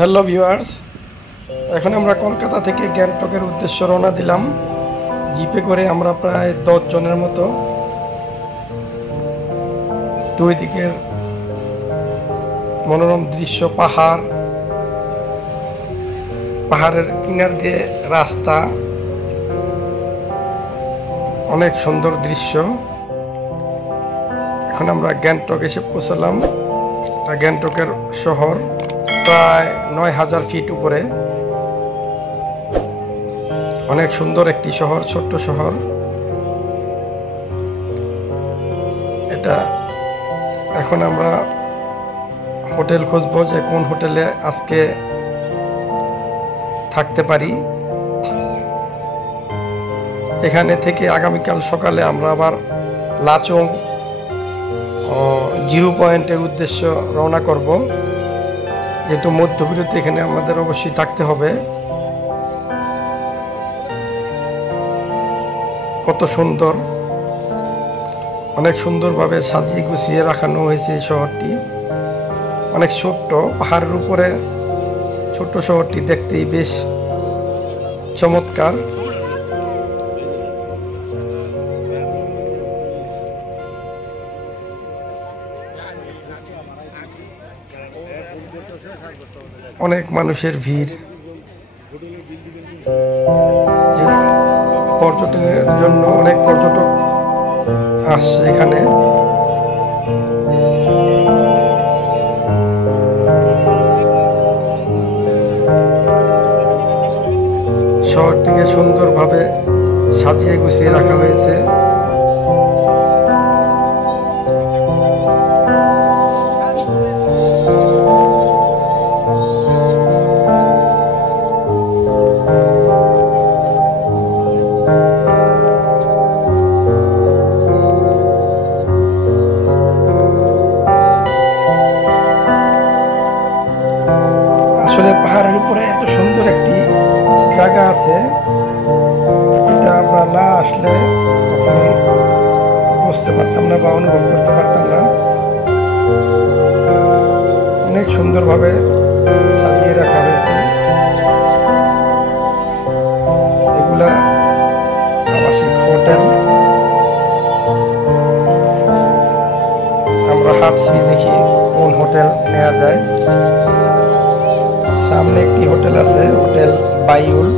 Hello viewers, এখন আমরা কলকাতা থেকে গ্যাংটকের উদ্দেশ্যে রওনা দিলাম। জিপে করে আমরা প্রায় 10 জনের মতো। দুই দিকের মনোরম দৃশ্য, পাহাড়ের কিনার দিয়ে রাস্তা, অনেক সুন্দর দৃশ্য। এখন আমরা গ্যাংটক এসে পৌঁছলাম। গ্যাংটকের শহর প্রায় 9000 ফিট উপরে। অনেক সুন্দর একটি শহর, ছোট্ট শহর এটা। এখন আমরা হোটেল খুঁজবো যে কোন হোটেলে আজকে থাকতে পারি। এখানে থেকে আগামীকাল সকালে আমরা আবার লাচুং জিরো পয়েন্টের উদ্দেশ্য রওনা করব। যেহেতু মধ্যবিরতি এখানে আমাদের অবশ্যই থাকতে হবে। কত সুন্দর, অনেক সুন্দরভাবে সাজিয়ে গুছিয়ে রাখানো হয়েছে এই শহরটি। অনেক ছোট্ট, পাহাড়ের উপরে ছোট্ট শহরটি দেখতেই বেশ চমৎকার। অনেক মানুষের ভিড়, পর্যটনের জন্য অনেক পর্যটক আসছে এখানে। শহরটিকে সুন্দরভাবে সাজিয়ে গুছিয়ে রাখা হয়েছে। আসলে পাহাড়ের উপরে এত সুন্দর একটি জায়গা আছে, যেটা আমরা না আসলে কখনোই বুঝতে পারতাম না বা অনুভব করতে পারতাম না। অনেক সুন্দরভাবে সাজিয়ে রাখা হয়েছে। এগুলা আবাসিক হোটেল। আমরা হাঁটছি, দেখি কোন হোটেল নেওয়া যায়। সামনে একটি হোটেল আছে, হোটেল বায়ুল।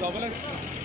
double